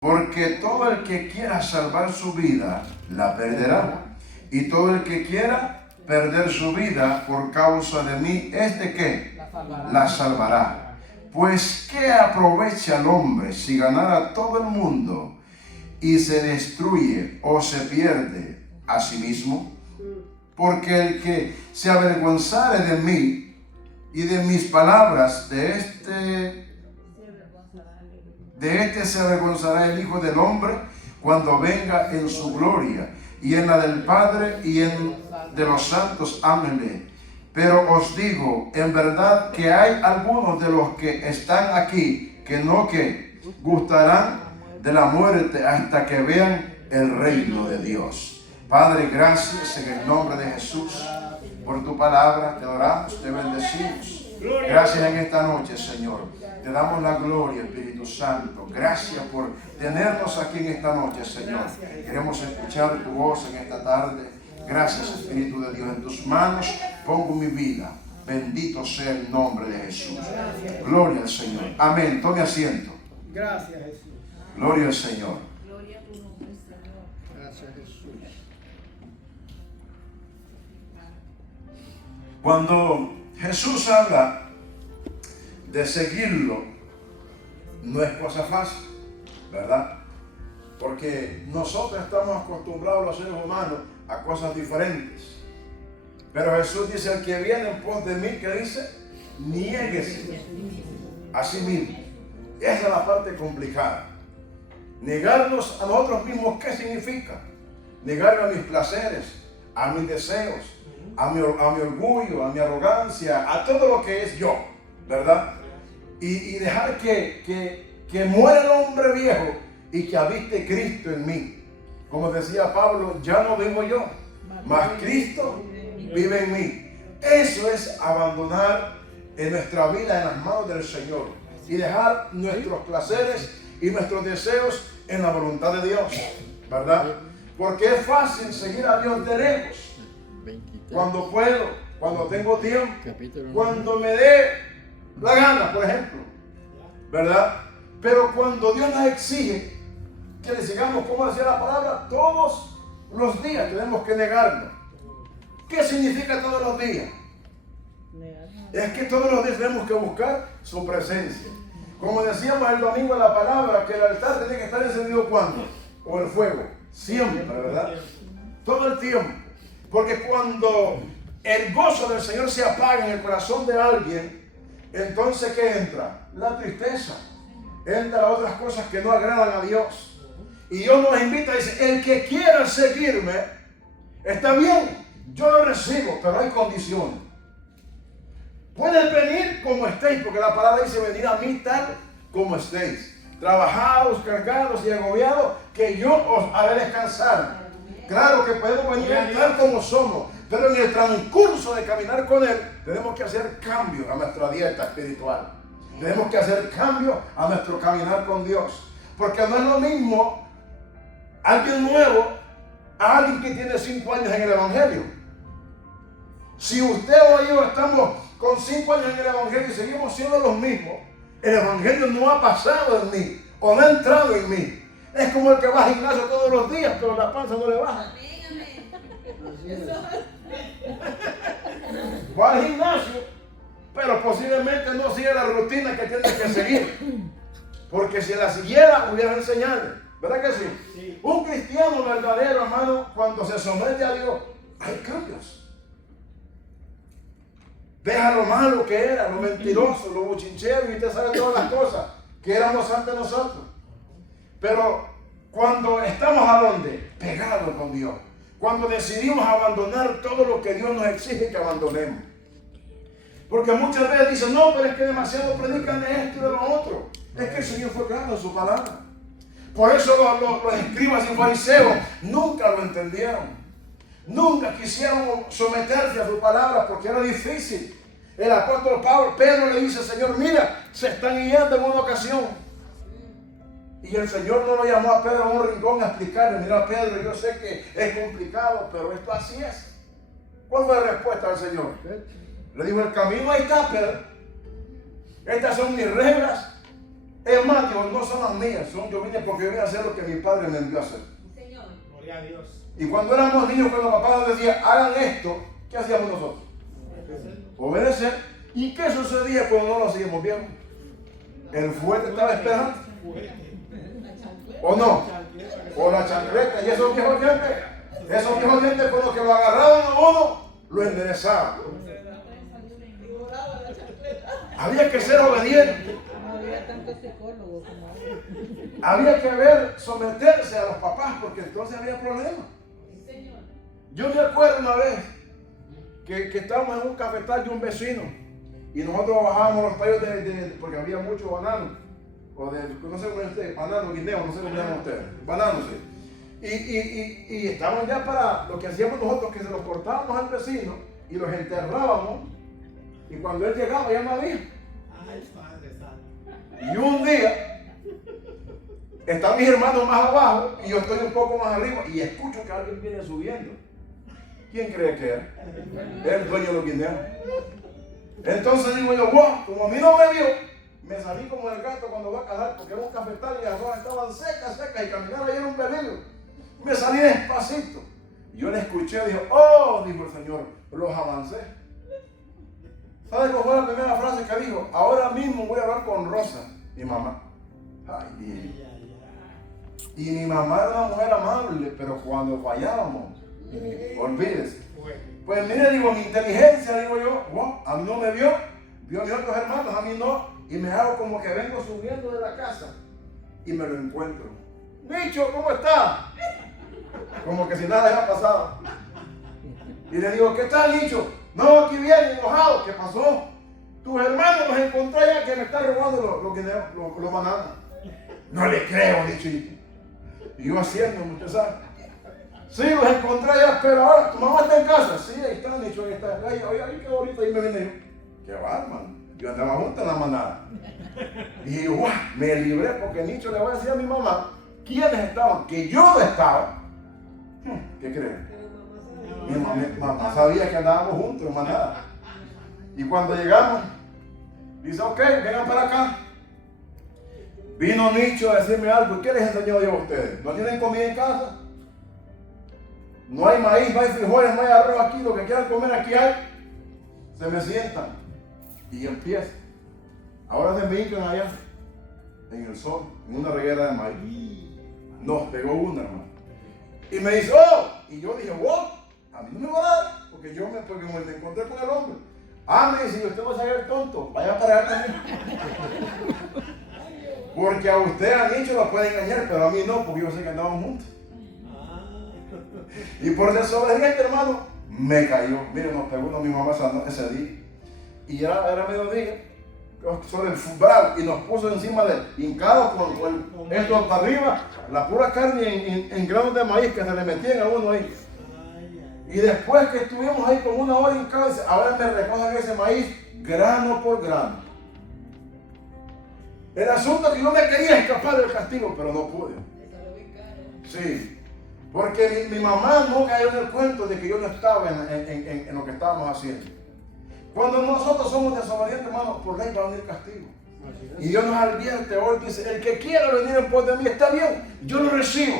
Porque todo el que quiera salvar su vida, la perderá. Y todo el que quiera perder su vida por causa de mí, ¿qué? La salvará. Pues ¿qué aprovecha el hombre si ganara todo el mundo y se destruye o se pierde a sí mismo? Porque el que se avergonzare de mí y de mis palabras, de este se avergonzará el Hijo del Hombre cuando venga en su gloria y en la del Padre y en de los santos. Amén. Pero os digo, en verdad que hay algunos de los que están aquí que gustarán de la muerte hasta que vean el reino de Dios. Padre, gracias en el nombre de Jesús por tu palabra. Te adoramos, te bendecimos. Gracias en esta noche, Señor. Te damos la gloria, Espíritu Santo. Gracias por tenernos aquí en esta noche, Señor. Queremos escuchar tu voz en esta tarde. Gracias, Espíritu de Dios. En tus manos pongo mi vida. Bendito sea el nombre de Jesús. Gloria al Señor. Amén. Tome asiento. Gracias, Jesús. Gloria al Señor. Gloria a tu nombre, Señor. Gracias, Jesús. Cuando Jesús habla de seguirlo, no es cosa fácil, ¿verdad? Porque nosotros estamos acostumbrados, los seres humanos, a cosas diferentes. Pero Jesús dice, el que viene en pos de mí, ¿qué dice? Niéguese a sí mismo. Esa es la parte complicada. Negarnos a nosotros mismos, ¿qué significa? Negar a mis placeres, a mis deseos, a mi orgullo, a mi arrogancia, a todo lo que es yo, ¿verdad? Y dejar que muera el hombre viejo y que habite Cristo en mí. Como decía Pablo, ya no vivo yo, mas Cristo vive en mí. Eso es abandonar en nuestra vida en las manos del Señor y dejar nuestros placeres y nuestros deseos en la voluntad de Dios, ¿verdad? Porque es fácil seguir a Dios de lejos, cuando puedo, cuando tengo tiempo, cuando me dé la gana, por ejemplo, ¿verdad? Pero cuando Dios nos exige que le sigamos, como decía la palabra, todos los días tenemos que negarnos. ¿Qué significa todos los días? Es que todos los días tenemos que buscar su presencia. Como decíamos el domingo en la palabra, que el altar tiene que estar encendido ¿cuándo? O el fuego, siempre, ¿verdad? Todo el tiempo. Porque cuando el gozo del Señor se apaga en el corazón de alguien, entonces ¿qué entra? La tristeza. Entran otras cosas que no agradan a Dios. Y Dios nos invita y dice, el que quiera seguirme, está bien, yo lo recibo, pero hay condiciones. Pueden venir como estéis, porque la palabra dice, venid a mí tal como estéis. Trabajados, cargados y agobiados, que yo os haré descansar. Claro que podemos venir tal como somos, pero en el transcurso de caminar con Él, tenemos que hacer cambios a nuestra dieta espiritual. Tenemos que hacer cambios a nuestro caminar con Dios. Porque no es lo mismo alguien nuevo a alguien que tiene 5 años en el Evangelio. Si usted o yo estamos con 5 años en el Evangelio y seguimos siendo los mismos, el Evangelio no ha pasado en mí o no ha entrado en mí. Es como el que va al gimnasio todos los días, pero la panza no le baja. Va al gimnasio, pero posiblemente no sigue la rutina que tiene que seguir. Porque si la siguiera, hubiera enseñado. ¿Verdad que sí? Sí? Un cristiano verdadero, hermano, cuando se somete a Dios, hay cambios. Deja lo malo que era, lo mentiroso, lo bochinchero, y usted sabe todas las cosas que éramos antes nosotros. Pero cuando estamos ¿a dónde? Pegados con Dios. Cuando decidimos abandonar todo lo que Dios nos exige que abandonemos. Porque muchas veces dicen, no, pero es que demasiado predican de esto y de lo otro. Es que el Señor fue claro en su palabra. Por eso los escribas y fariseos nunca lo entendieron. Nunca quisieron someterse a su palabra porque era difícil. El apóstol Pedro le dice, Señor, mira, se están guiando en una ocasión. Y el Señor no lo llamó a Pedro a un rincón a explicarle, mira Pedro, yo sé que es complicado, pero esto así es. ¿Cuál fue la respuesta del Señor? Le dijo, el camino ahí está, Pedro. Estas son mis reglas. Es más, dijo, no son las mías, yo vine porque yo vine a hacer lo que mi padre me envió a hacer. Señor. Gloria a Dios. Y cuando éramos niños, cuando papá nos decía, hagan esto, ¿qué hacíamos nosotros? Obedecer. ¿Y qué sucedía cuando no lo hacíamos bien? El fuerte estaba esperando. ¿O no? O la chancleta. Y esos viejos dientes con los que lo agarraban a uno, lo enderezaban. Había que ser obediente. No había tanto psicólogo como ahora. Había que someterse a los papás porque entonces había problemas. Yo me acuerdo una vez que estábamos en un cafetal de un vecino y nosotros bajábamos los tallos porque había mucho banano, o no sé cómo es usted, banano, guineo, no sé cómo llaman ustedes, banano, sí. Y estábamos ya para lo que hacíamos nosotros, que se los cortábamos al vecino y los enterrábamos, y cuando él llegaba ya no había. Ay, Padre Santo. Y un día están mis hermanos más abajo y yo estoy un poco más arriba y escucho que alguien viene subiendo. ¿Quién cree que era? Era el dueño de los guineos. Entonces digo yo, wow, como a mí no me vio, me salí como el gato cuando va a cazar, porque era un cafetal y las hojas estaban secas, y caminar ahí era un peligro. Me salí despacito. Y yo le escuché, dijo, oh, dijo el Señor, los avancé. ¿Sabe cuál fue la primera frase que dijo? Ahora mismo voy a hablar con Rosa, mi mamá. Ay, Dios. Y mi mamá era una mujer amable, pero cuando fallábamos, olvídese. Pues mire, digo, mi inteligencia, digo yo, wow, a mí no me vio a mis otros hermanos, a mí no, y me hago como que vengo subiendo de la casa y me lo encuentro. Nicho, ¿cómo está? Como que si nada haya pasado. Y le digo, ¿qué tal, Nicho? No, aquí bien, enojado. ¿Qué pasó? Tus hermanos los encontré allá que me están robando los bananos. No le creo, Nicho. Y yo haciendo, usted sabe. Sí, los encontré allá, pero ahora, ¿tu mamá está en casa? Sí, ahí está, Nicho, ahí está. Ahí quedó ahorita, ahí me vine yo. Qué bárbaro. Yo andaba junto en la manada. Y ¡guau! Me libré porque Nicho le va a decir a mi mamá quiénes estaban, que yo no estaba. ¿Qué creen? Mi mamá sabía que andábamos juntos en manada. Y cuando llegamos, dice, ok, vengan para acá. Vino Nicho a decirme algo. ¿Qué les enseñó yo a ustedes? ¿No tienen comida en casa? No hay maíz, no hay frijoles, no hay arroz aquí. Lo que quieran comer aquí hay. Se me sientan y empieza. Ahora se me hincan allá en el sol, en una reguera de maíz. Nos pegó una, hermano. Y me dice, oh, y yo dije, wow, a mí no me va a dar, porque me encontré con el hombre. Ah, me dice, usted va a salir tonto, vaya para allá también. Porque a usted, a Nicho, lo puede engañar, pero a mí no, porque yo sé que andábamos juntos. Y por desobediente, hermano, me cayó. Mire, nos pegó mi mamá ese día. Y era mediodía, sobre el fútbol, y nos puso encima de hincados con esto para arriba, la pura carne en granos de maíz que se le metían a uno ahí. Y después que estuvimos ahí con una hora hincados, ahora me recogen ese maíz grano por grano. El asunto es que yo me quería escapar del castigo, pero no pude. Sí, porque mi mamá no cayó en el cuento de que yo no estaba en lo que estábamos haciendo. Cuando nosotros somos desobedientes, hermanos, por ley va a venir castigo. Y Dios nos advierte hoy, dice, el que quiera venir en pos de mí está bien, yo lo recibo.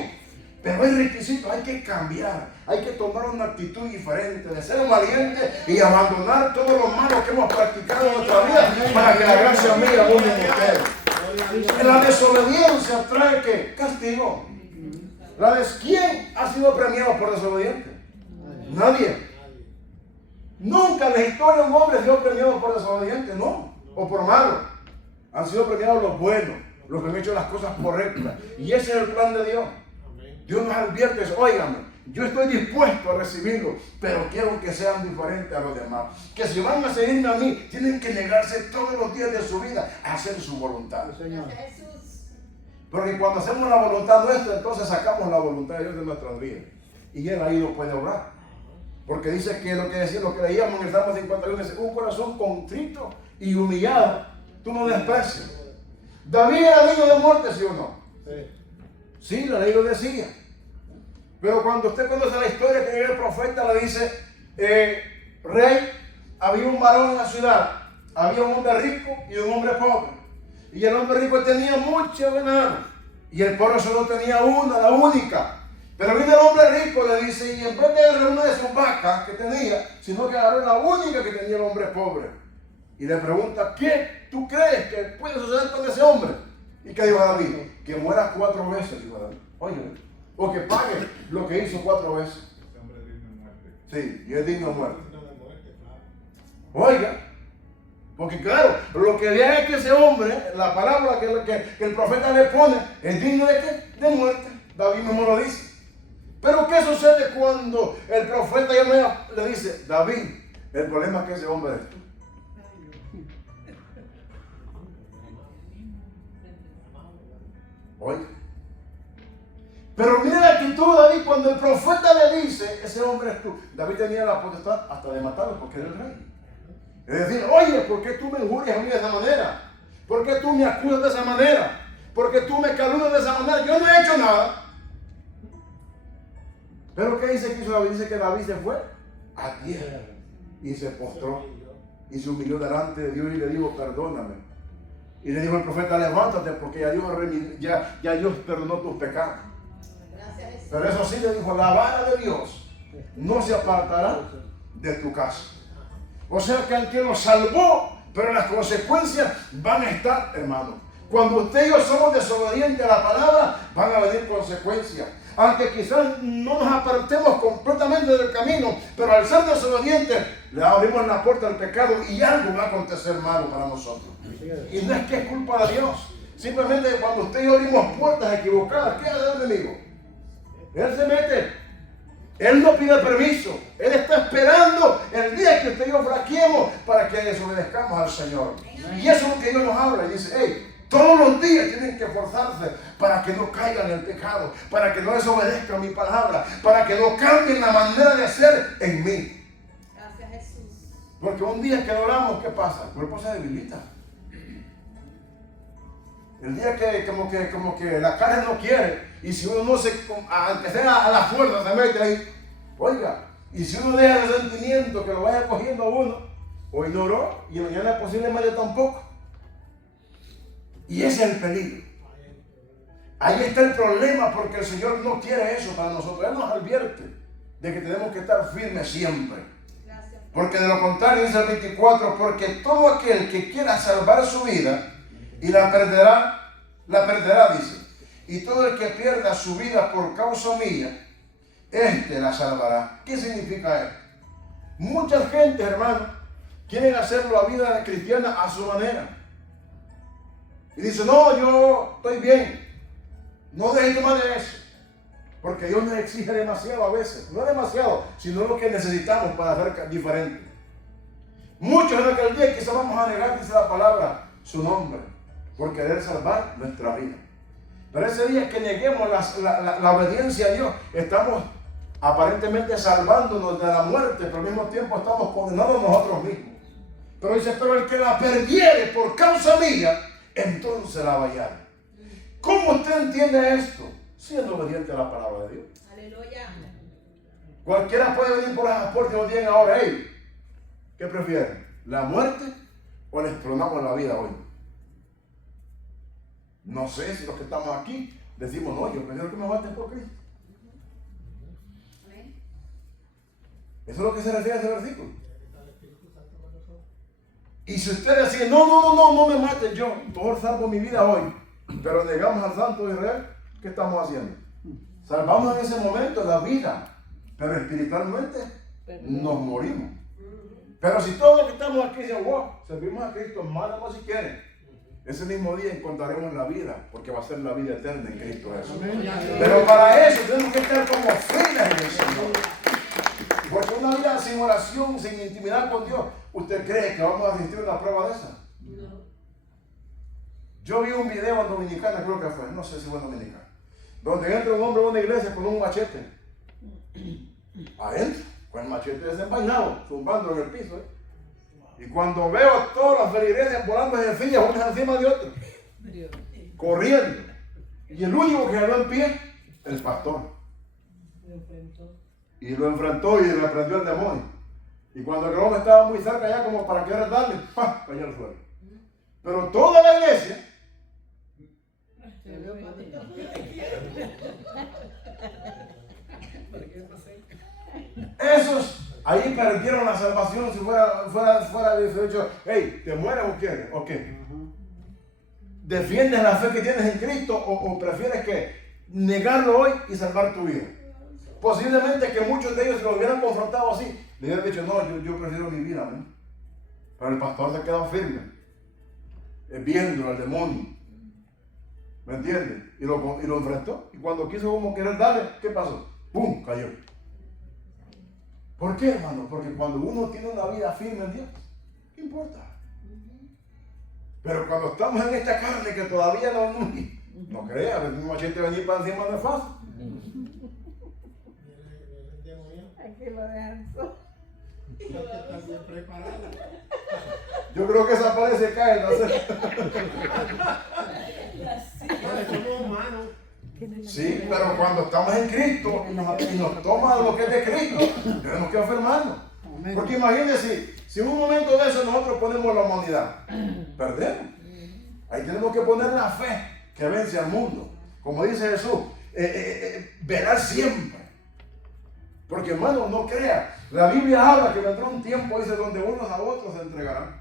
Pero hay requisitos, hay que cambiar, hay que tomar una actitud diferente, de ser valiente y abandonar todo lo malo que hemos practicado en nuestra vida para que la gracia mía abunde en ustedes. La desobediencia trae ¿qué? Castigo. ¿Quién ha sido premiado por desobediente? Nadie. Nunca en la historia un hombre ha sido premiado por desobediente, no, o por malo. Han sido premiados los buenos, los que han hecho las cosas correctas. Y ese es el plan de Dios. Dios nos advierte, óigame, yo estoy dispuesto a recibirlo, pero quiero que sean diferentes a los demás. Que si van a seguirme a mí, tienen que negarse todos los días de su vida a hacer su voluntad. Señor. Porque cuando hacemos la voluntad nuestra, entonces sacamos la voluntad de Dios de nuestras vidas. Y Él ahí lo puede obrar. Porque dice que lo que leíamos en el Salmo 51 dice, un corazón contrito y humillado, tú no desprecias. David era digno de muerte, ¿sí o no? Sí, la ley lo decía. Pero cuando usted conoce la historia que el profeta le dice, rey, había un varón en la ciudad, había un hombre rico y un hombre pobre. Y el hombre rico tenía mucho ganado. Y el pobre solo tenía una, la única. Pero viene el hombre rico, le dice, y en vez de agarrar una de sus vacas que tenía, sino que agarró la única que tenía el hombre pobre. Y le pregunta, ¿qué tú crees que puede suceder con ese hombre? ¿Y qué dijo David? Que muera 4 veces, dijo David. Oye, o que pague lo que hizo 4 veces. Ese hombre es digno de muerte. Sí, y es digno de muerte. Digno de muerte, claro. Oiga, porque claro, lo que vea es que ese hombre, la palabra que el profeta le pone, es digno de qué? De muerte. David mismo lo dice. Pero ¿qué sucede cuando el profeta ya le dice, David, el problema es que ese hombre es tú? Oiga. Pero mira la actitud de David cuando el profeta le dice, ese hombre es tú. David tenía la potestad hasta de matarlo porque era el rey. Es decir, oye, ¿por qué tú me injurias a mí de esa manera? ¿Por qué tú me acusas de esa manera? ¿Por qué tú me calumnias de esa manera? Yo no he hecho nada. Pero ¿qué dice que hizo David? Dice que David se fue a tierra y se postró y se humilló delante de Dios y le dijo, perdóname. Y le dijo el profeta, levántate porque ya Dios perdonó tus pecados. Pero eso sí le dijo, la vara de Dios no se apartará de tu casa. O sea que aunque lo salvó, pero las consecuencias van a estar, hermano. Cuando usted y yo somos desobedientes a la palabra, van a venir consecuencias. Aunque quizás no nos apartemos completamente del camino, pero al ser desobedientes, le abrimos la puerta al pecado y algo va a acontecer malo para nosotros. Y no es que es culpa de Dios. Simplemente cuando usted y yo abrimos puertas equivocadas, ¿qué hace el enemigo? Él se mete. Él no pide permiso. Él está esperando el día que usted y yo flaqueemos para que desobedezcamos al Señor. Y eso es lo que Dios nos habla. Y dice, hey, todos los días tienen que esforzarse para que no caigan en el pecado, para que no desobedezcan mi palabra, para que no cambien la manera de hacer en mí. Gracias, Jesús. Porque un día que oramos, ¿qué pasa? El cuerpo se debilita. El día que como que la carne no quiere, y si uno no se, aunque sea a la fuerza, se mete ahí, oiga, y si uno deja el sentimiento que lo vaya cogiendo a uno, hoy no oró, y mañana posiblemente tampoco. Y ese es el peligro. Ahí está el problema, porque el Señor no quiere eso para nosotros. Él nos advierte de que tenemos que estar firmes siempre. Gracias. Porque de lo contrario, dice el 24, porque todo aquel que quiera salvar su vida y la perderá, dice. Y todo el que pierda su vida por causa mía, éste la salvará. ¿Qué significa esto? Mucha gente, hermano, quieren hacer la vida cristiana a su manera. Y dice, no, yo estoy bien. No dejes de tomar de eso. Porque Dios nos exige demasiado a veces. No demasiado, sino lo que necesitamos para hacer diferente. Muchos en aquel día quizás vamos a negar, dice la palabra, su nombre, por querer salvar nuestra vida. Pero ese día que neguemos la obediencia a Dios, estamos aparentemente salvándonos de la muerte, pero al mismo tiempo estamos condenando nosotros mismos. Pero dice, pero el que la perdiere por causa mía, entonces la va a hallar. ¿Cómo usted entiende esto? Siendo obediente a la palabra de Dios. Aleluya. Cualquiera puede venir por las puertas y nos digan ahora, hey, ¿qué prefieren? ¿La muerte o les tronamos la vida hoy? No sé si los que estamos aquí decimos, no, yo prefiero que me maten por Cristo. Amén. Eso es lo que se refiere a ese versículo. Y si usted decide, no me maten, yo mejor salvo mi vida hoy, pero negamos al Santo de Israel, ¿qué estamos haciendo? Salvamos en ese momento la vida, pero espiritualmente nos morimos. Pero si todos los que estamos aquí dicen, wow, servimos a Cristo, más si quieren, ese mismo día encontraremos la vida, porque va a ser la vida eterna en Cristo Jesús. Pero para eso tenemos que estar como fieles en el Señor. Porque una vida sin oración, sin intimidad con Dios, ¿usted cree que vamos a resistir una prueba de esa? No. Yo vi un video en Dominicana, creo que fue, no sé si fue en Dominicana, donde entra un hombre a una iglesia con un machete. Adentro, con el machete desenvainado, zumbando en el piso. Y cuando veo a todas las feligreses volando en sillas, unas encima de otras, corriendo. Y el único que quedó en pie, el pastor. Y lo enfrentó y reprendió al demonio. Y cuando el hombre estaba muy cerca ya como para querer darle, ¡pah!, cayó al suelo. Pero toda la iglesia Esos ahí perdieron la salvación. Si fuera de 18, hey, ¿te mueres o quieres? ¿O qué? ¿Defiendes la fe que tienes en Cristo o prefieres que negarlo hoy y salvar tu vida? Posiblemente que muchos de ellos, si lo hubieran confrontado así, le hubieran dicho, no, yo prefiero mi vida, ¿no? Pero el pastor se quedó firme, viendo al demonio, ¿me entiendes? Y lo enfrentó, y cuando quiso como querer darle, ¿qué pasó? ¡Pum! Cayó. ¿Por qué, hermano? Porque cuando uno tiene una vida firme en Dios, ¿qué importa? Pero cuando estamos en esta carne que todavía no crea, que un machete venir para encima no es fácil. Aquí lo dejan solo. Estás bien preparado. Yo creo que esa pared se cae, no sé. Somos humanos. Sí, pero cuando estamos en Cristo y nos toma lo que es de Cristo, tenemos que afirmarnos. Porque imagínense, si en un momento de eso nosotros ponemos la humanidad, perdemos. Ahí tenemos que poner la fe que vence al mundo. Como dice Jesús, velar siempre. Porque, hermano, no crea. La Biblia habla que vendrá un tiempo, dice, donde unos a otros se entregarán.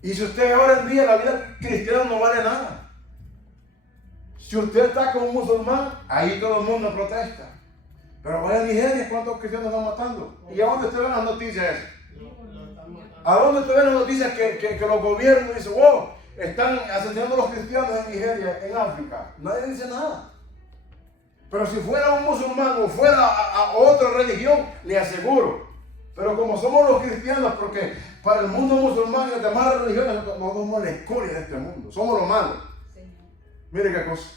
Y si usted ahora en día la vida cristiana no vale nada. Si usted está con un musulmán, ahí todo el mundo protesta. Pero vaya a Nigeria, ¿cuántos cristianos están matando? ¿Y a dónde usted ve las noticias esas? ¿A dónde usted ve las noticias que los gobiernos dicen, wow, están asesinando a los cristianos en Nigeria, en África? Nadie dice nada. Pero si fuera un musulmán o fuera a otra religión, le aseguro. Pero como somos los cristianos, porque para el mundo musulmán y las demás religiones, nosotros somos la escoria de este mundo, somos los malos. Mire qué cosa.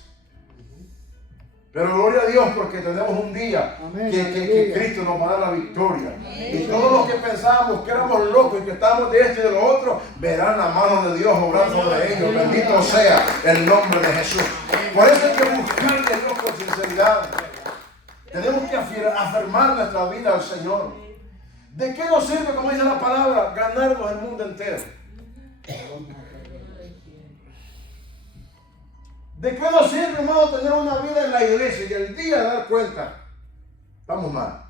Pero gloria a Dios porque tenemos un día que Cristo nos va a dar la victoria. Y todos los que pensábamos que éramos locos y que estábamos de esto y de lo otro, verán la mano de Dios obrar sobre ellos. Bendito sea el nombre de Jesús. Por eso hay que buscarle a Dios con sinceridad. Tenemos que afirmar nuestra vida al Señor. ¿De qué nos sirve, como dice la palabra, ganarnos el mundo entero? ¿De qué nos sirve, hermano, tener una vida en la iglesia y el día de dar cuenta? Estamos mal.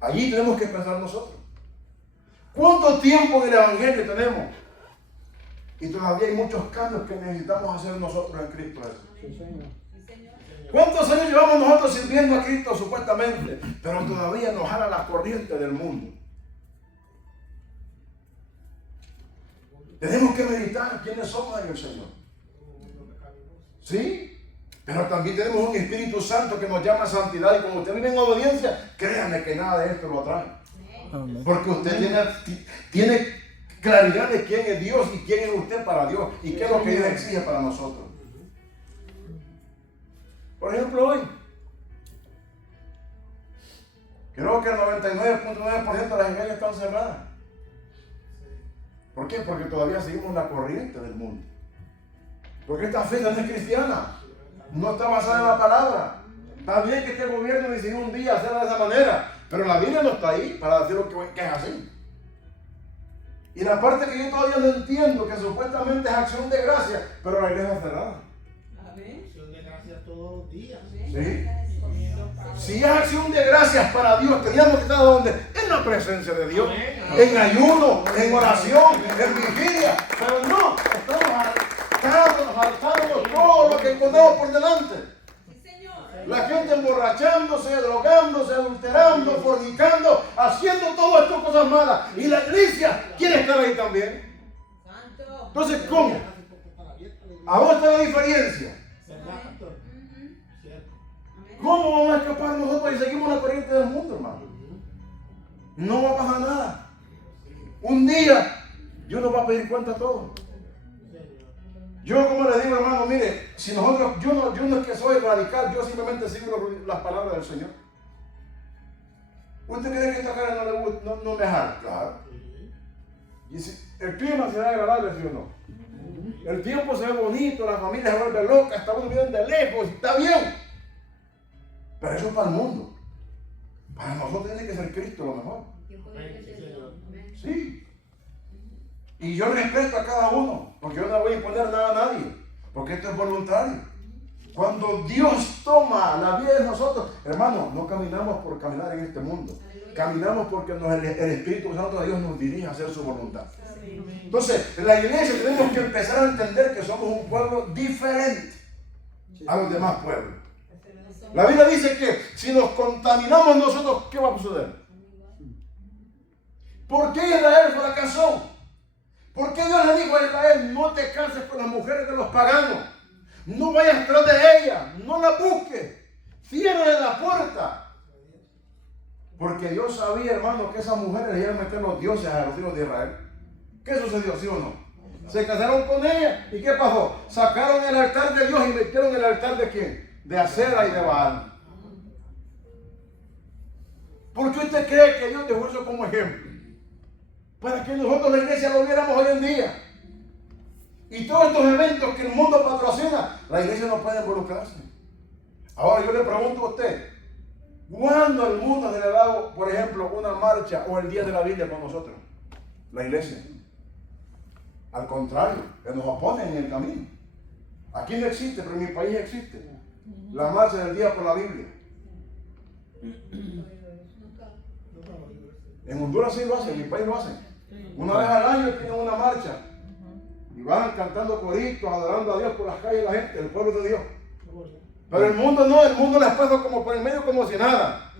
Allí tenemos que pensar nosotros. ¿Cuánto tiempo en el Evangelio tenemos? Y todavía hay muchos cambios que necesitamos hacer nosotros en Cristo Jesús. ¿Cuántos años llevamos nosotros sirviendo a Cristo supuestamente? Pero todavía nos jala la corriente del mundo. Tenemos que meditar quiénes somos en el Señor. ¿Sí? Pero también tenemos un Espíritu Santo que nos llama a santidad. Y como usted vive en obediencia, créanme que nada de esto lo atrae. Porque usted tiene claridad de quién es Dios y quién es usted para Dios. Y qué es lo que Dios exige para nosotros. Por ejemplo, hoy, creo que el 99.9% de las iglesias están cerradas. ¿Por qué? Porque todavía seguimos la corriente del mundo. Porque esta fe no es cristiana. No está basada en la palabra. Está bien que este gobierno decidió un día hacerlo de esa manera, pero la Biblia no está ahí para decir lo que es así. Y la parte que yo todavía no entiendo, que supuestamente es acción de gracia, pero la iglesia es cerrada. Acción de gracias todos los días. ¿Sí? Si es acción de gracias para Dios, teníamos que estar donde? En la presencia de Dios, en ayuno, en oración, en vigilia. Pero no, estamos saltando todo lo que encontramos por delante. La gente emborrachándose, drogándose, adulterando, fornicando, haciendo todas estas cosas malas. Y la iglesia quiere estar ahí también. Entonces, ¿cómo? ¿A dónde está la diferencia? ¿Cómo vamos a escapar nosotros y seguimos la corriente del mundo, hermano? No va a pasar nada. Un día, Dios nos va a pedir cuenta a todos. Yo, como les digo, hermano, mire, si nosotros, yo no es que soy radical, yo simplemente sigo las palabras del Señor. ¿Usted cree que esta cara no me jala? Claro. Y si el clima se ve agradable, ¿sí o no? El tiempo se ve bonito, la familia se vuelve loca, está uno viendo de lejos, está bien. Pero eso es para el mundo. Para nosotros tiene que ser Cristo lo mejor. Sí. Y yo respeto a cada uno, porque yo no voy a imponer nada a nadie, porque esto es voluntario. Cuando Dios toma la vida de nosotros, hermanos, no caminamos por caminar en este mundo. Caminamos porque el Espíritu Santo de Dios nos dirige a hacer su voluntad. Entonces, en la iglesia tenemos que empezar a entender que somos un pueblo diferente a los demás pueblos. La Biblia dice que si nos contaminamos nosotros, ¿qué va a suceder? ¿Por qué Israel fracasó? ¿Por qué Dios le dijo a Israel, no te cases con las mujeres de los paganos? No vayas tras de ellas, no la busques, cierre la puerta. Porque Dios sabía, hermano, que esas mujeres le iban a meter los dioses a los hijos de Israel. ¿Qué sucedió, sí o no? Se casaron con ella, ¿y qué pasó? Sacaron el altar de Dios y metieron el altar de ¿quién? De Acera y de Baal. ¿Por qué usted cree que Dios dejó eso como ejemplo? Para que nosotros la iglesia lo viéramos hoy en día. Y todos estos eventos que el mundo patrocina, la iglesia no puede involucrarse. Ahora yo le pregunto a usted, ¿cuándo el mundo se le da, por ejemplo, una marcha o el día de la Biblia con nosotros? La iglesia. Al contrario, que nos oponen en el camino. Aquí no existe, pero en mi país existe. La marcha del día por la Biblia. En Honduras sí lo hacen, en mi país lo hacen. Una vez al año tienen una marcha. Y van cantando coritos, adorando a Dios por las calles la gente, el pueblo de Dios. Pero el mundo no, el mundo les pasa como por el medio como si nada.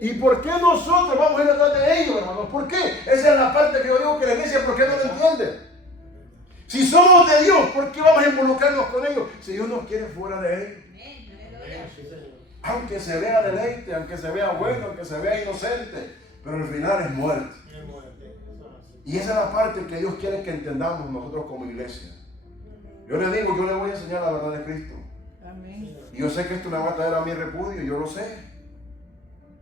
¿Y por qué nosotros vamos a ir detrás de ellos, hermanos? ¿Por qué? Esa es la parte que yo digo que la iglesia, ¿por qué no lo entiende? Si somos de Dios, ¿por qué vamos a involucrarnos con ellos? Si Dios nos quiere fuera de él. Aunque se vea deleite, aunque se vea bueno, aunque se vea inocente, pero el final es muerte. Y esa es la parte que Dios quiere que entendamos nosotros como iglesia. Yo le digo, yo le voy a enseñar la verdad de Cristo. Amén. Y yo sé que esto me va a traer a mi repudio, yo lo sé.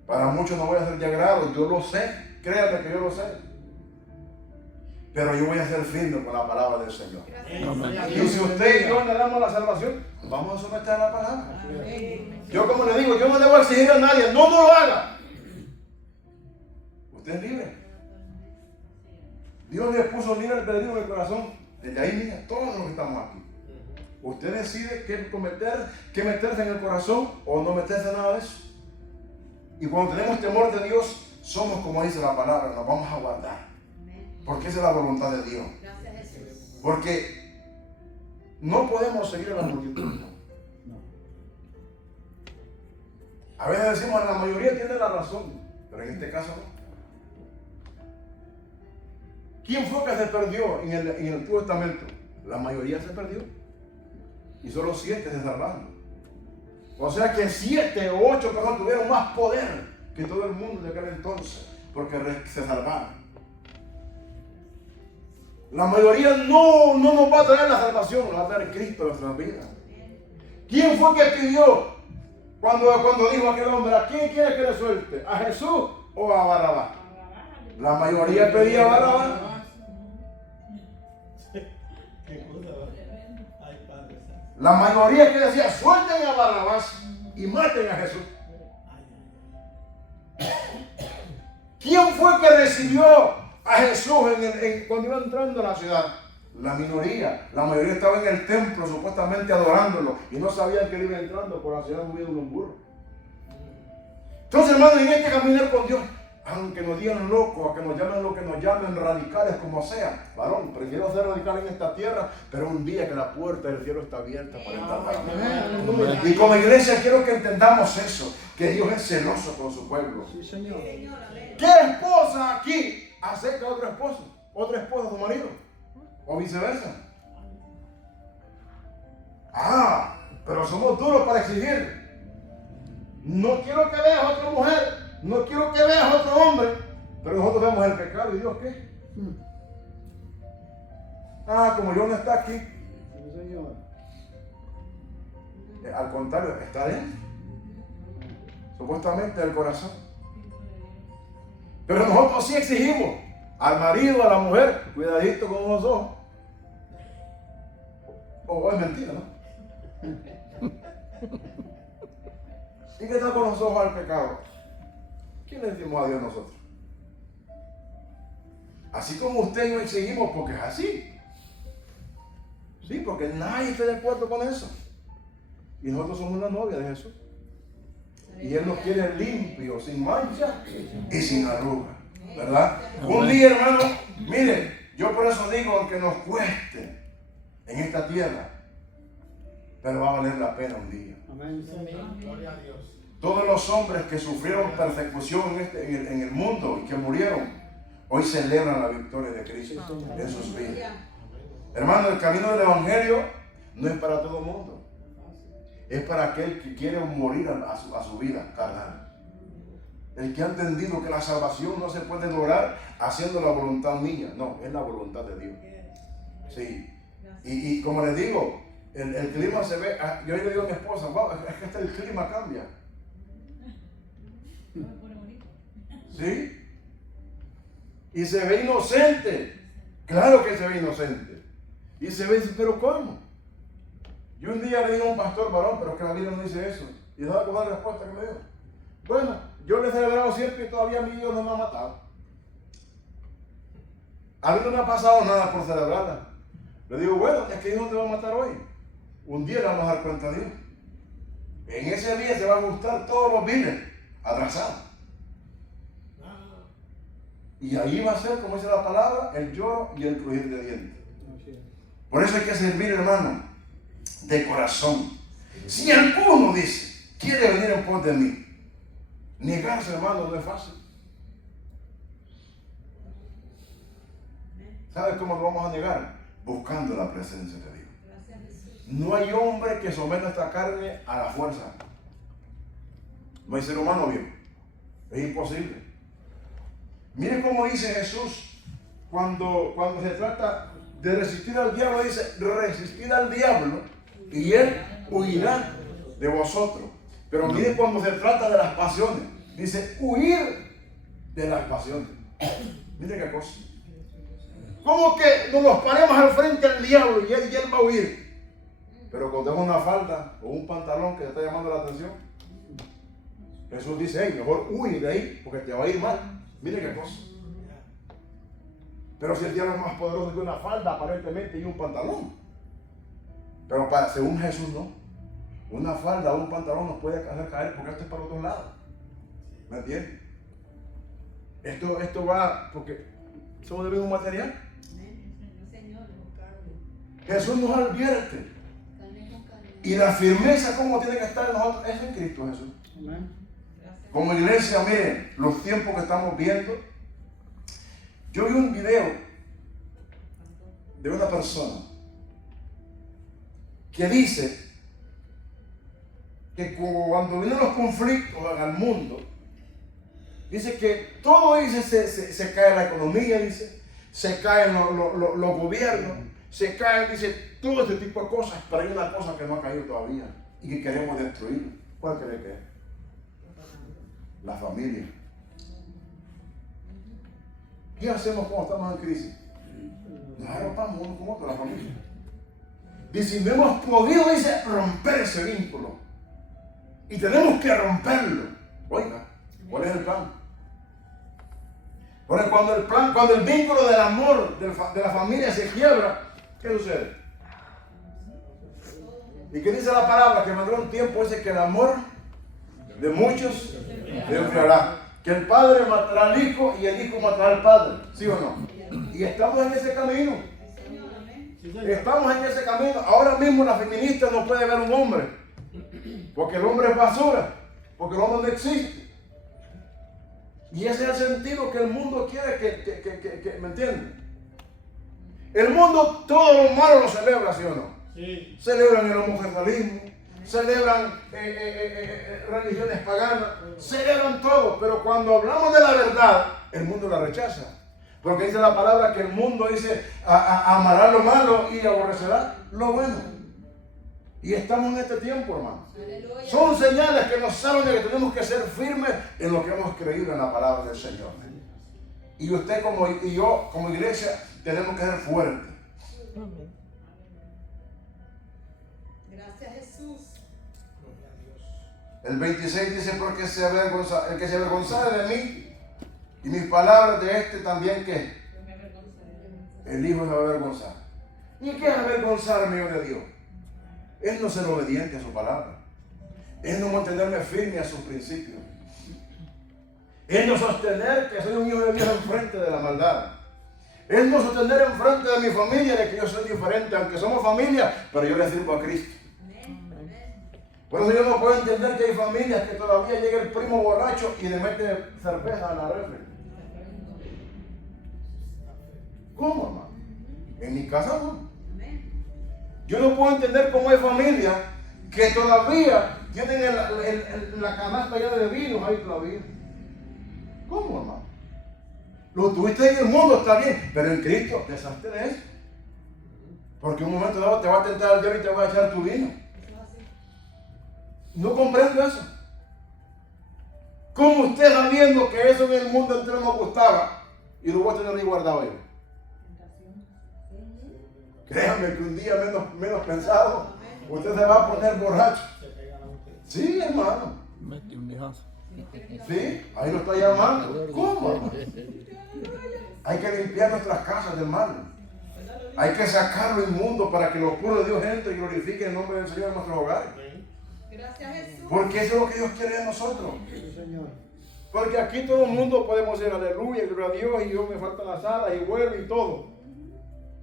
Para muchos no voy a ser de agrado, yo lo sé. Créanme que yo lo sé. Pero yo voy a ser firme con la palabra del Señor. Y si usted y yo le damos la salvación, vamos a someter a la palabra. Amén. Yo como le digo, yo no le voy a exigir a nadie, no lo haga. Usted es libre. Dios le puso libre albedrío en el corazón. Desde ahí, mira, todos los que estamos aquí. Usted decide qué meterse en el corazón o no meterse nada de eso. Y cuando tenemos temor de Dios, somos como dice la palabra, nos vamos a guardar. Porque esa es la voluntad de Dios. Gracias, Jesús. Porque no podemos seguir a la multitud. A veces decimos, la mayoría tiene la razón, pero en este caso no. ¿Quién fue que se perdió en el Antiguo Testamento? La mayoría se perdió. Y solo 7 se salvaron. O sea que 7 o 8 personas tuvieron más poder que todo el mundo de aquel entonces, porque se salvaron. La mayoría no nos va a traer la salvación, nos va a traer Cristo en nuestras vidas. ¿Quién fue que pidió cuando dijo aquel hombre, ¿a quién quiere que le suelte? ¿A Jesús o a Barrabás? La mayoría pedía a Barrabás. La mayoría que decía, suelten a Barrabás y maten a Jesús. ¿Quién fue que recibió a Jesús cuando iba entrando a la ciudad? La minoría. La mayoría estaba en el templo supuestamente adorándolo y no sabían que él iba entrando por la ciudad moviendo un burro. Entonces, hermano, en este caminar con Dios, aunque nos digan locos, a que nos llamen lo que nos llamen, radicales como sea, varón, prefiero ser radical en esta tierra, pero un día que la puerta del cielo está abierta para entrar. Y como iglesia quiero que entendamos eso, que Dios es celoso con su pueblo. Sí, Señor. ¿Qué esposa aquí acerca a otro esposo? ¿Otra esposa a su marido? ¿O viceversa? Pero somos duros para exigir. No quiero que veas a otra mujer, no quiero que veas a otro hombre, pero nosotros vemos el pecado y Dios ¿qué? Como yo no está aquí. Sí, Señor. Al contrario, está dentro. Supuestamente del corazón. Pero nosotros sí exigimos al marido, a la mujer, cuidadito con los ojos. O es mentira, ¿no? ¿Y qué tal con los ojos al pecado? ¿Qué le decimos a Dios nosotros? Así como usted y yo exigimos, porque es así. Sí, porque nadie está de acuerdo con eso. Y nosotros somos la novia de Jesús. Y Él nos quiere limpios, sin mancha y sin arruga. ¿Verdad? Un día, hermano, mire, yo por eso digo, aunque nos cueste en esta tierra, pero va a valer la pena un día. Amén. Gloria a Dios. Todos los hombres que sufrieron persecución en el mundo y que murieron, hoy celebran la victoria de Cristo en sus vidas. Hermano, el camino del Evangelio no es para todo el mundo. Es para aquel que quiere morir a su vida carnal. El que ha entendido que la salvación no se puede lograr haciendo la voluntad mía. No, es la voluntad de Dios. Sí. Y como les digo, el clima se ve. Yo le digo a mi esposa, wow, es que hasta el clima cambia. ¿Sí? Y se ve inocente. Claro que se ve inocente. Y se ve, pero ¿cómo? Yo un día le digo a un pastor varón, pero es que la Biblia no dice eso. Y no con la respuesta que me dio. Bueno, yo le he celebrado siempre y todavía mi Dios no me ha matado. A mí no me ha pasado nada por celebrarla. Le digo, bueno, es que Dios no te va a matar hoy. Un día le vamos a dar cuenta a Dios. En ese día se van a ajustar todos los bienes atrasados. Y ahí va a ser, como dice la palabra, el lloro y el crujir de dientes. Por eso hay que servir, hermano, de corazón. Si alguno dice, quiere venir en pos de mí, negarse, hermano, no es fácil. ¿Sabes cómo lo vamos a negar? Buscando la presencia de Dios. No hay hombre que someta esta carne a la fuerza. No hay ser humano vivo. Es imposible. Miren cómo dice Jesús cuando se trata de resistir al diablo, dice, resistir al diablo y él huirá de vosotros. Pero miren cuando se trata de las pasiones, dice, huir de las pasiones. Miren qué cosa. ¿Cómo que nos paremos al frente al diablo y él va a huir? Pero cuando tengo una falda o un pantalón que te está llamando la atención, Jesús dice, hey, mejor huye de ahí porque te va a ir mal. Mire qué cosa. Pero si el diablo es más poderoso que una falda aparentemente y un pantalón. Pero según Jesús no. Una falda o un pantalón nos puede hacer caer porque esto es para otro lado. ¿Me entiendes? Esto va porque somos de mismo material. Jesús nos advierte. Y la firmeza como tiene que estar en nosotros es en Cristo Jesús. Como iglesia, miren, los tiempos que estamos viendo. Yo vi un video de una persona que dice que cuando vienen los conflictos en el mundo, dice que todo dice, se cae la economía, dice, se caen los gobiernos, se caen, dice, todo este tipo de cosas, pero hay una cosa que no ha caído todavía y que queremos destruir. ¿Cuál cree que es? La familia. ¿Qué hacemos cuando estamos en crisis? Nos arropamos uno con otro, la familia. Dice, no hemos podido, dice, romper ese vínculo. Y tenemos que romperlo. Oiga, ¿cuál es el plan? Porque cuando el vínculo del amor de la familia se quiebra, ¿qué sucede? ¿Y qué dice la palabra? Que vendrá un tiempo ese que el amor de muchos se enfriará. Que el padre matará al hijo y el hijo matará al padre. ¿Sí o no? Y estamos en ese camino. Estamos en ese camino. Ahora mismo la feminista no puede ver un hombre. Porque el hombre es basura. Porque el hombre no existe. Y ese es el sentido que el mundo quiere que ¿me entienden? El mundo todo lo malo lo celebra, ¿sí o no? Sí. Celebran el homosexualismo, celebran religiones paganas, celebran todo, pero cuando hablamos de la verdad, el mundo la rechaza. Porque dice la palabra que el mundo dice amará lo malo y aborrecerá lo bueno. Y estamos en este tiempo, hermano. Aleluya. Son señales que nos saben de que tenemos que ser firmes en lo que hemos creído en la palabra del Señor. Y usted y yo como iglesia tenemos que ser fuertes. Gracias, Jesús. El 26 dice, porque el que se avergonzare de mí y mis palabras de este también que el hijo se va a avergonzar. ¿Y qué es avergonzarme yo de Dios? Es no ser obediente a su palabra. Es no mantenerme firme a sus principios. Es no sostener que soy un hijo de Dios enfrente de la maldad. Es no sostener enfrente de mi familia de que yo soy diferente, aunque somos familia, pero yo le sirvo a Cristo. Por eso yo no puedo entender que hay familias que todavía llega el primo borracho y le mete cerveza a la refri. ¿Cómo, hermano? En mi casa no. Yo no puedo entender cómo hay familias que todavía tienen la canasta llena de vinos ahí todavía. ¿Cómo, hermano? Lo tuviste en el mundo, está bien, pero en Cristo deshazte de eso. Porque un momento dado te va a tentar el diablo y te va a echar tu vino. No comprendo eso. ¿Cómo usted sabiendo que eso en el mundo entero no gustaba y lo voy a tener ahí guardado yo? Créame que un día menos pensado, usted se va a poner borracho. Sí, hermano. Mete un lijazo. Sí, ahí lo está llamando. ¿Cómo, hermano? Hay que limpiar nuestras casas del mal. Hay que sacar lo inmundo para que lo puro de Dios entre y glorifique el nombre del Señor en nuestros hogares. Gracias, Jesús. Porque eso es lo que Dios quiere de nosotros. Sí, Señor. Porque aquí todo el mundo podemos decir aleluya, gloria a Dios, y yo me faltan las alas y vuelvo y todo.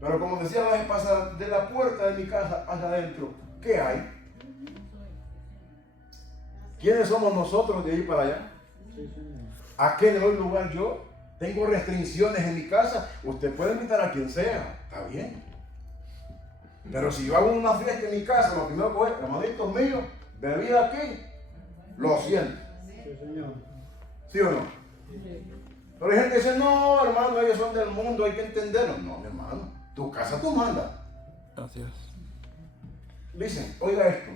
Pero como decía la vez pasada, de la puerta de mi casa hacia adentro, ¿qué hay? ¿Quiénes somos nosotros de ir para allá? Sí, Señor. ¿A qué le doy lugar yo? Tengo restricciones en mi casa. Usted puede invitar a quien sea, está bien. Pero si yo hago una fiesta en mi casa, lo primero que voy, hermanitos míos, bebida aquí, lo siento. Sí, Señor. ¿Sí o no? Pero hay gente que dice, no, hermano, ellos son del mundo, hay que entenderlo. No, mi hermano, tu casa tú mandas. Así es. Dicen, oiga esto,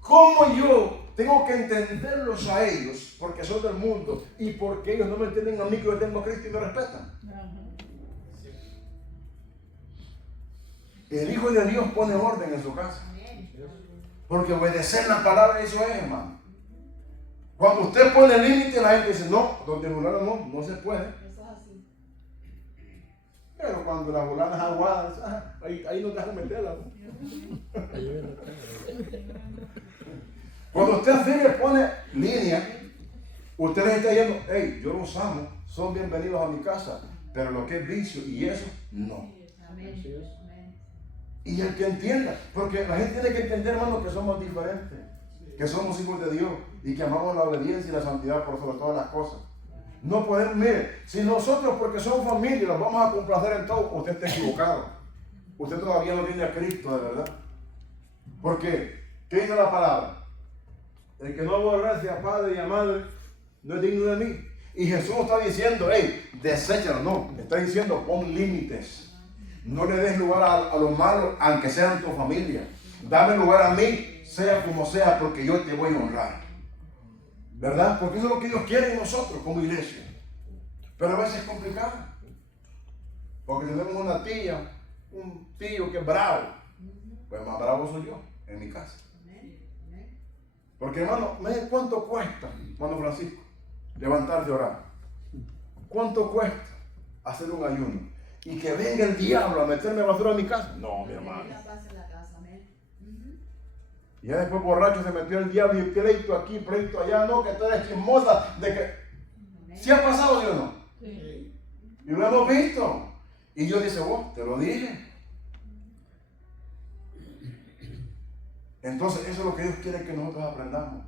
¿cómo yo tengo que entenderlos a ellos porque son del mundo y porque ellos no me entienden a mí que yo tengo a Cristo y me respetan? El Hijo de Dios pone orden en su casa. Porque obedecer la palabra, eso es, hermano. Cuando usted pone límite, la gente dice, no, donde fulano no se puede. Eso es así. Pero cuando la fulana es aguada, ahí no te dejan meterla, ¿no? Cuando usted así le pone línea, usted les está diciendo, hey, yo los amo, son bienvenidos a mi casa, pero lo que es vicio y eso, no. Amén. Así es. Amén. Y el que entienda, porque la gente tiene que entender, hermano, que somos diferentes, que somos hijos de Dios y que amamos la obediencia y la santidad por sobre todas las cosas. No podemos, mire, si nosotros porque somos familia los vamos a complacer en todo, usted está equivocado. Usted todavía no tiene a Cristo de verdad. Porque, ¿qué dice la palabra? El que no aborrece a padre y a madre no es digno de mí. Y Jesús está diciendo, hey, deséchalo, no. Está diciendo, pon límites. No le des lugar a los malos, aunque sean tu familia. Dame lugar a mí, sea como sea, porque yo te voy a honrar. ¿Verdad? Porque eso es lo que Dios quiere de nosotros como iglesia. Pero a veces es complicado. Porque tenemos una tía, un tío que es bravo. Pues más bravo soy yo, en mi casa. Porque hermano, ¿cuánto cuesta, hermano Francisco, levantarse a orar? ¿Cuánto cuesta hacer un ayuno? Y que venga el diablo a meterme basura en mi casa. No, mi hermano. La paz en la casa, amén. Y ya después borracho se metió el diablo y pleito aquí, pleito allá. No, que tú eres chismosa de que... ¿Sí ha pasado, sí o no? Sí. Y lo hemos visto. Y yo dice, vos, te lo dije. Entonces, eso es lo que Dios quiere que nosotros aprendamos.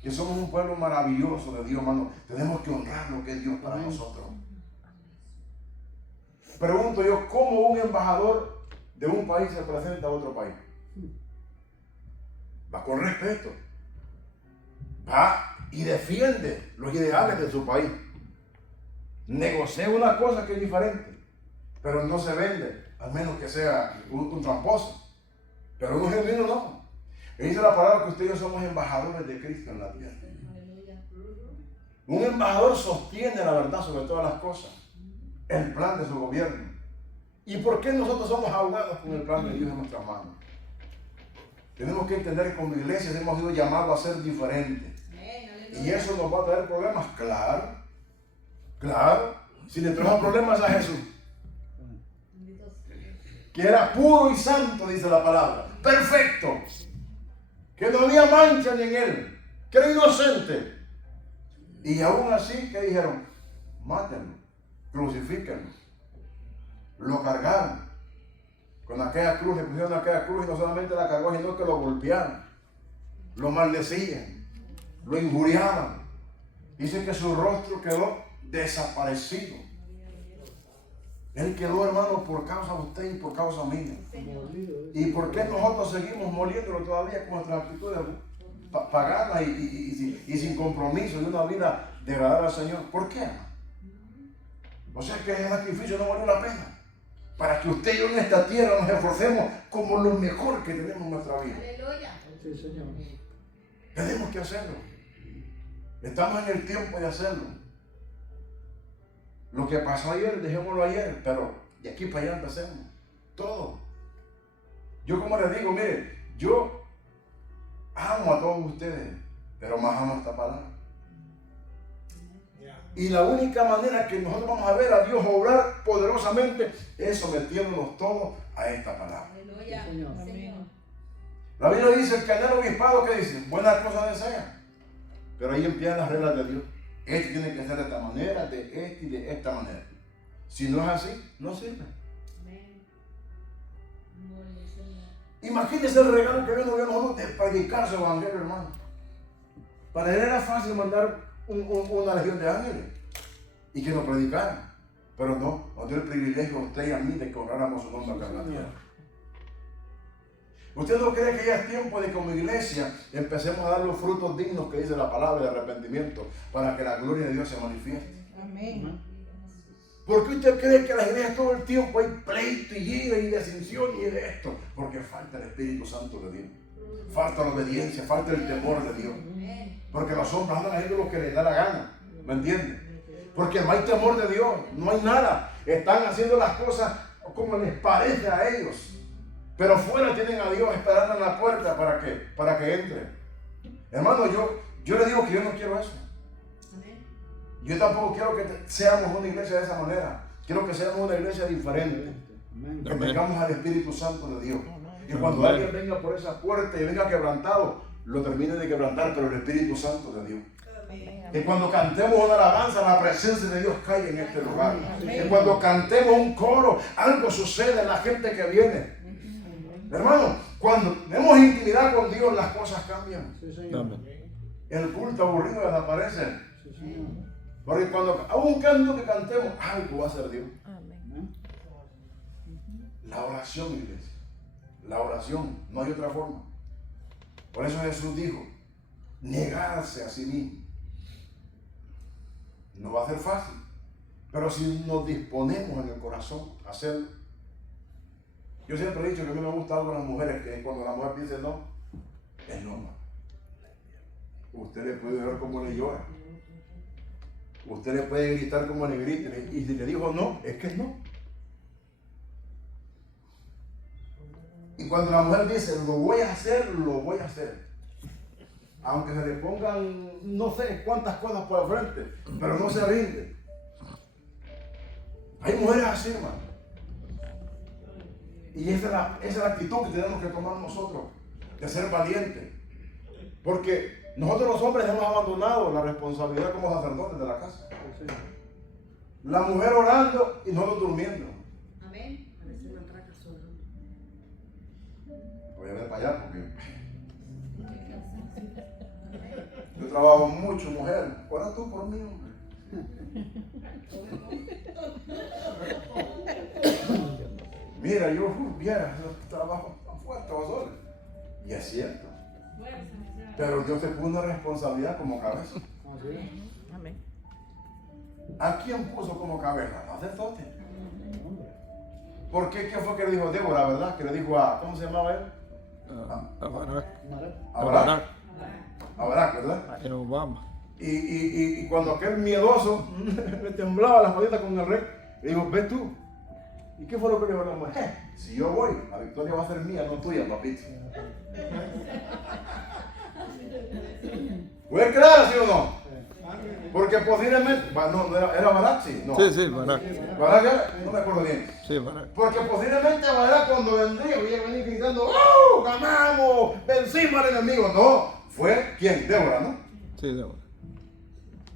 Que somos un pueblo maravilloso de Dios, hermano. Tenemos que honrar lo que es Dios para nosotros. Pregunto yo, ¿cómo un embajador de un país se presenta a otro país? Va con respeto. Va y defiende los ideales de su país. Negocia una cosa que es diferente, pero no se vende, al menos que sea un tramposo. Pero un genuino no. Y dice la palabra que ustedes somos embajadores de Cristo en la tierra. Aleluya. Un embajador sostiene la verdad sobre todas las cosas, el plan de su gobierno. ¿Y por qué nosotros somos ahogados con el plan de Dios en nuestras manos? Tenemos que entender que como iglesia hemos sido llamados a ser diferentes. Amén, ¿Y aleluya. eso nos va a traer problemas? Claro, claro. Si le trajo problemas a Jesús, que era puro y santo, dice la palabra, perfecto, que no había mancha ni en él, que era inocente. Y aún así, ¿qué dijeron? Mátenlo, crucifíquenlo. Lo cargaron con aquella cruz, le pusieron aquella cruz y no solamente la cargó, sino que lo golpearon, lo maldecían, lo injuriaban. Dice que su rostro quedó desaparecido. Él quedó, hermano, por causa de usted y por causa mía. ¿Y por qué nosotros seguimos moliéndolo todavía con nuestras actitudes paganas y sin compromiso de una vida de agradar al Señor? ¿Por qué? O sea que el sacrificio no valió la pena. Para que usted y yo en esta tierra nos esforcemos como lo mejor que tenemos en nuestra vida. Aleluya. Sí, Señor. Tenemos que hacerlo. Estamos en el tiempo de hacerlo. Lo que pasó ayer, dejémoslo ayer, pero de aquí para allá empecemos. Todo. Yo, como les digo, mire, yo amo a todos ustedes, pero más amo esta palabra. Y la única manera que nosotros vamos a ver a Dios obrar poderosamente es sometiéndonos todos a esta palabra. Aleluya. Sí, Señor. Señor. La Biblia dice, el que anhela obispado, ¿qué dice? Buenas cosas desea. Pero ahí empiezan las reglas de Dios. Este tiene que ser de esta manera, de esta y de esta manera. Si no es así, no sirve. Amén. Gloria al Señor. Imagínense el regalo que Dios nos dio a nosotros de predicar su evangelio, hermano. Para él era fácil mandar una legión de ángeles y que nos predicaran. Pero no, nos dio el privilegio a usted y a mí de que honráramos su nombre acá en la tierra. ¿Usted no cree que ya es tiempo de que como iglesia empecemos a dar los frutos dignos que dice la palabra de arrepentimiento para que la gloria de Dios se manifieste? Amén. ¿Por qué usted cree que las iglesias todo el tiempo hay pleito y ira y desinción y de esto? Porque falta el Espíritu Santo de Dios. Falta la obediencia, falta el temor de Dios. Porque los hombres andan haciendo lo que les da la gana. ¿Me entienden? Porque no hay temor de Dios, no hay nada. Están haciendo las cosas como les parece a ellos. Pero fuera tienen a Dios esperando en la puerta para que entre. Hermano, yo le digo que yo no quiero eso. Amén. Yo tampoco quiero que seamos una iglesia de esa manera. Quiero que seamos una iglesia diferente. Amén. Que tengamos al Espíritu Santo de Dios. Y cuando alguien venga por esa puerta y venga quebrantado, lo termine de quebrantar, pero el Espíritu Santo de Dios. Que cuando cantemos una alabanza, la presencia de Dios cae en este lugar. Que cuando cantemos un coro, algo sucede en la gente que viene. Hermano, cuando tenemos intimidad con Dios, las cosas cambian. Sí, Señor. El culto aburrido desaparece. Sí, Señor. Porque cuando a un canto que cantemos, algo va a hacer Dios. Amén. La oración, iglesia. La oración, no hay otra forma. Por eso Jesús dijo, negarse a sí mismo. No va a ser fácil, pero si nos disponemos en el corazón a hacerlo. Yo siempre he dicho que a mí me gusta algo en las mujeres, que cuando la mujer dice no, es no. Usted le puede ver cómo le llora. Usted le puede gritar como le grita. Y si le dijo no, es que es no. Y cuando la mujer dice, lo voy a hacer, lo voy a hacer. Aunque se le pongan no sé cuántas cosas por el frente, pero no se rinde. Hay mujeres así, hermano. Y esa es la actitud que tenemos que tomar nosotros, de ser valientes. Porque nosotros los hombres hemos abandonado la responsabilidad como sacerdotes de la casa. Sí, Señor. La mujer orando y nosotros durmiendo. Amén. Voy a ver para allá porque yo trabajo mucho, mujer. Ora tú por mí, hombre. Mira, yo viera, trabajo tan fuerte, vosotros. Y es cierto. Pero Dios te puso una responsabilidad como cabeza. Así. Amén. ¿A quién puso como cabeza? A sacerdote. Hombre. ¿Por qué? ¿Qué fue que le dijo Débora, verdad? Que le dijo a, ¿cómo se llamaba él? Mara. Abraham. Abraham, ¿verdad? En Obama. Y cuando aquel miedoso le temblaba las patitas con el rey, le dijo, ve tú. ¿Y qué fue lo que le dijo la mujer? Si yo voy, la victoria va a ser mía, no tuya, papito. ¿Puede creer, sí o no? Porque posiblemente, no era Barak, sí, no. Sí, Barak. Barak era, no me acuerdo bien. Sí, Barak. Porque posiblemente Barak cuando vendría, iba a venir gritando, ¡oh! ¡Ganamos! ¡Vencimos al enemigo! No, fue ¿quién? Débora, ¿no? Sí, Débora.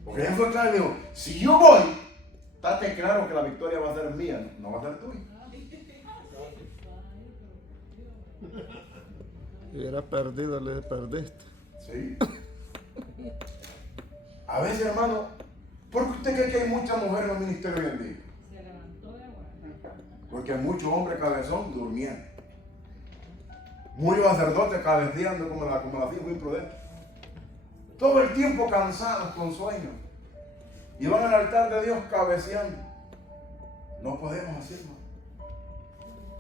Porque ella fue clara y dijo, si yo voy, estate claro que la victoria va a ser mía, no va a ser tuya. Si hubiera perdido, le perdiste. Sí. A veces, hermano, ¿por qué usted cree que hay muchas mujeres en el ministerio hoy en día? Se levantó de agua. Porque hay muchos hombres cabezón durmiendo. Muchos sacerdotes cabeceando como la fija imprudente. Todo el tiempo cansados, con sueño. Y van al altar de Dios cabeceando. No podemos así, hermano.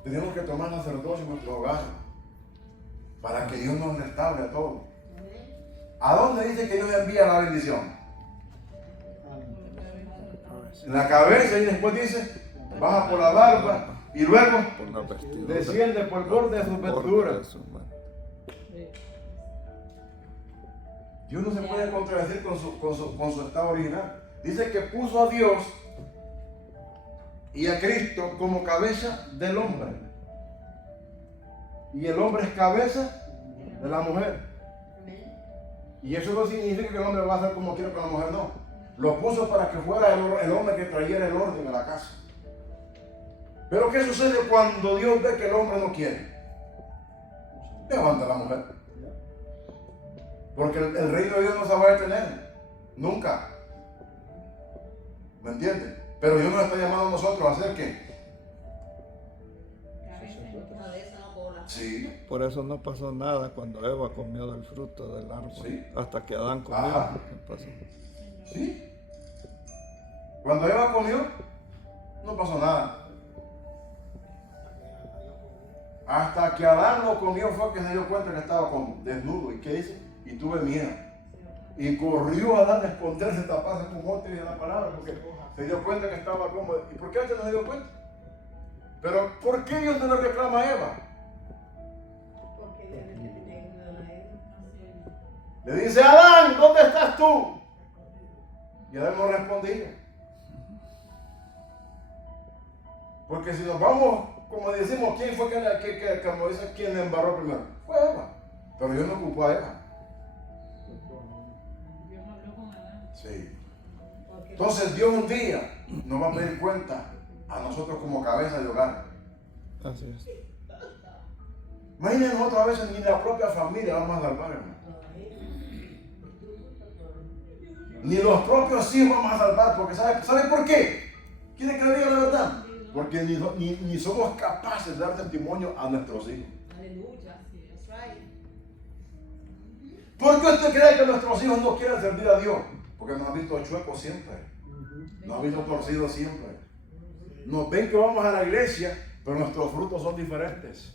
Tenemos que tomar sacerdocio en nuestro hogar para que Dios nos restaure a todos. ¿A dónde dice que Dios envía la bendición? En la cabeza, y después dice, baja por la barba y luego Por la vestidura. desciende por el borde de sus Borde vestiduras. de sus manos. Dios no se puede contradecir con su estado original. Dice que puso a Dios y a Cristo como cabeza del hombre. Y el hombre es cabeza de la mujer. Y eso no significa que el hombre va a hacer como quiere con la mujer, no. Lo puso para que fuera el hombre que trayera el orden a la casa. Pero ¿qué sucede cuando Dios ve que el hombre no quiere? Levanta a la mujer. Porque el reino de Dios no se va a detener. Nunca. ¿Me entiendes? Pero Dios nos está llamando a nosotros a hacer qué. Cabeza, no cola. Sí. Por eso no pasó nada cuando Eva comió del fruto del árbol. Sí. Hasta que Adán comió. Ajá. ¿Qué pasó? Sí. Cuando Eva comió, no pasó nada. Hasta que Adán lo comió fue que se dio cuenta que estaba como desnudo. ¿Y qué dice? Y tuve miedo. Y corrió Adán a esconderse, taparse con monte de la palabra, porque se dio cuenta que estaba cómodo. ¿Y por qué antes no se dio cuenta? Pero ¿por qué Dios no le reclama a Eva? Porque Dios es el que tiene que ayudar a él. Le dice, Adán, ¿dónde estás tú? Y Adán no respondía. Porque si nos vamos, como decimos, ¿quién fue como dice, quién le embarró primero? Fue Eva. Pero Dios no ocupó a Eva. Dios habló con Adán. Sí. Porque Entonces Dios un día nos va a pedir cuenta a nosotros como cabeza de hogar. Así es. Imagínense nosotros a veces ni la propia familia vamos a salvar, hermano. Ni los propios hijos vamos a salvar, porque ¿sabe por qué? ¿Quiere que le diga la verdad? Porque ni somos capaces de dar testimonio a nuestros hijos. aleluya. That's right. ¿Por qué usted cree que nuestros hijos no quieren servir a Dios? Porque nos han visto chuecos siempre. Nos han visto torcidos siempre. Nos ven que vamos a la iglesia, pero nuestros frutos son diferentes.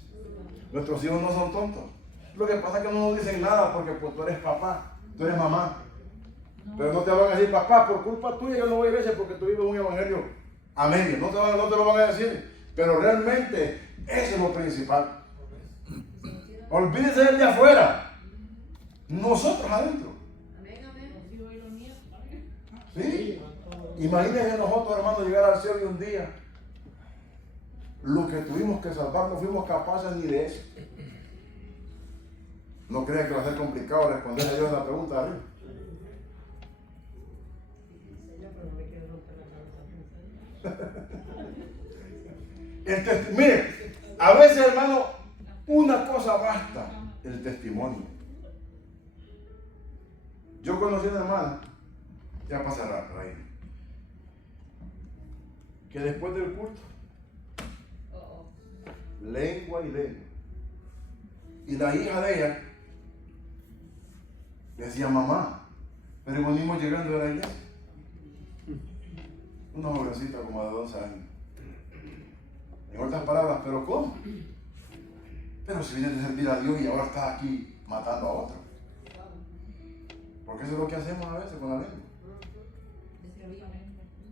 Nuestros hijos no son tontos. Lo que pasa es que no nos dicen nada porque pues, tú eres papá, tú eres mamá. Pero no te van a decir, papá, por culpa tuya yo no voy a iglesia porque tú vives un evangelio a medio. No te lo van a decir. Pero realmente eso es lo principal. Olvídese del de afuera. Nosotros adentro. Amén, amén. ¿Sí? Imagínense nosotros, hermanos, llegar al cielo y un día lo que tuvimos que salvar no fuimos capaces ni de eso. No crean que va a ser complicado responder a Dios la pregunta de arriba. Señor, pero no me quiero romper la cabeza. Mire, a veces, hermano, una cosa basta, el testimonio. Yo conocí a una hermana, ya pasa rato ahí, que después del culto, lengua y lengua. Y la hija de ella decía, mamá, pero venimos llegando de la iglesia. Una jovencita como de 12 años. En otras palabras, ¿pero cómo? Pero si vienes a servir a Dios y ahora estás aquí matando a otro. Porque eso es lo que hacemos a veces con la lengua.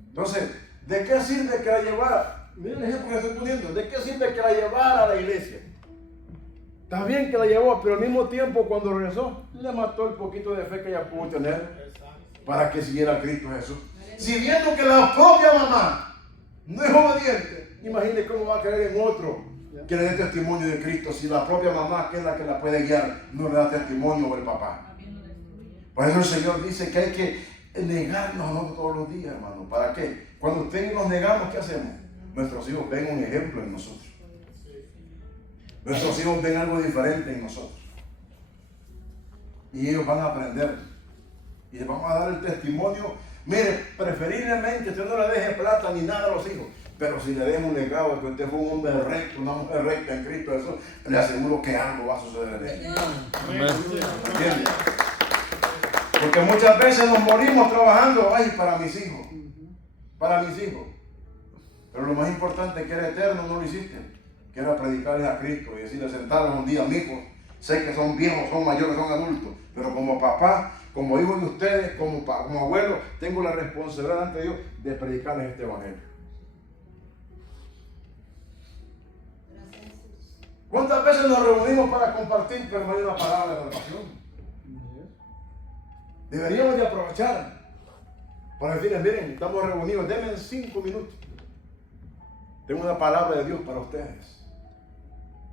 Entonces, ¿de qué sirve que la llevara? Miren el ejemplo que estoy poniendo. ¿De qué sirve que la llevara a la iglesia? Está bien que la llevó, pero al mismo tiempo cuando regresó, le mató el poquito de fe que ella pudo tener. para que siguiera a Cristo Jesús. Si viendo que la propia mamá no es obediente, imagine cómo va a creer en otro que le dé testimonio de Cristo si la propia mamá, que es la que la puede guiar, no le da testimonio o el papá. Por eso el Señor dice que hay que negarnos a nosotros todos los días, hermano. ¿Para qué? Cuando usted nos negamos, ¿qué hacemos? Nuestros hijos ven un ejemplo en nosotros. Nuestros hijos ven algo diferente en nosotros. Y ellos van a aprender. Y les vamos a dar el testimonio. Mire, preferiblemente usted no le deje plata ni nada a los hijos. Pero si le deja un legado de que usted fue un hombre recto, una mujer recta en Cristo, eso le aseguro que algo va a suceder en él. ¿Entiendes? Porque muchas veces nos morimos trabajando, ay, para mis hijos. Para mis hijos. Pero lo más importante que era eterno no lo hiciste. Que era predicarles a Cristo y decirles, sentados un día, amigos, sé que son viejos, son mayores, son adultos, pero como papá, como hijo de ustedes, como abuelo, tengo la responsabilidad ante Dios de predicarles este evangelio. ¿Cuántas veces nos reunimos para compartir, pero no hay una palabra de salvación? Deberíamos de aprovechar para decirles, miren, estamos reunidos, denme 5 minutos. Tengo una palabra de Dios para ustedes.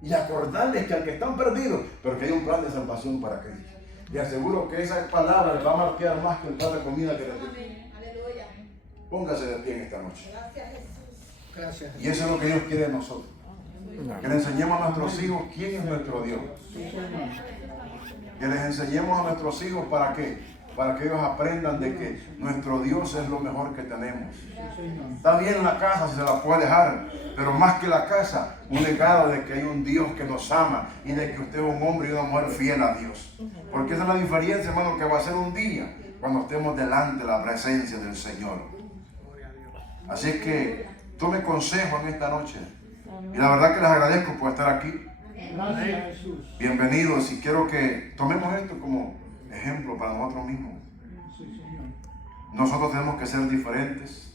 Y acordarles que al que están perdidos, pero que hay un plan de salvación para Cristo. Y aseguro que esa palabra les va a marcar más que el plan de comida que les doy. Aleluya. Póngase de pie en esta noche. Gracias, Jesús. Gracias. Y eso es lo que Dios quiere de nosotros. Que le enseñemos a nuestros hijos quién es nuestro Dios. Que les enseñemos a nuestros hijos para qué. Para que ellos aprendan de que nuestro Dios es lo mejor que tenemos. Está bien la casa, si se la puede dejar, pero más que la casa, un legado de que hay un Dios que nos ama y de que usted es un hombre y una mujer fiel a Dios. Porque esa es la diferencia, hermano, que va a ser un día cuando estemos delante de la presencia del Señor. Así es que tome consejo en esta noche. Y la verdad que les agradezco por estar aquí. Gracias, Jesús. Bienvenidos y quiero que tomemos esto como ejemplo para nosotros mismos. Sí, Señor. Nosotros tenemos que ser diferentes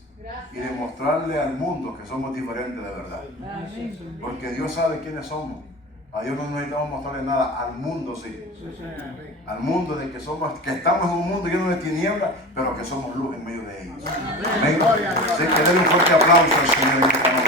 y demostrarle al mundo que somos diferentes de verdad. Gracias, Señor. Porque Dios sabe quiénes somos. A Dios no necesitamos mostrarle nada, al mundo sí. Sí, Señor. Al mundo de que estamos en un mundo lleno de tinieblas, pero que somos luz en medio de ellos. Amén. Así que denle un fuerte aplauso al Señor en esta noche.